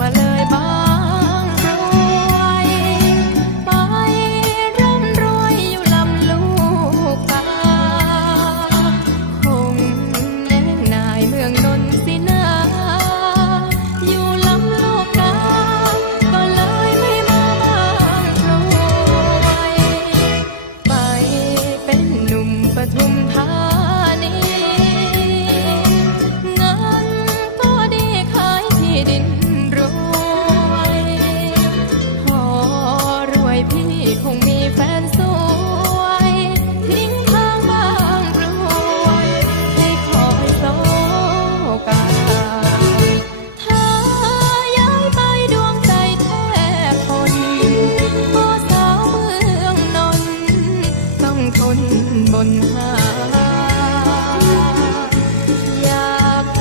มาเลย นบนหา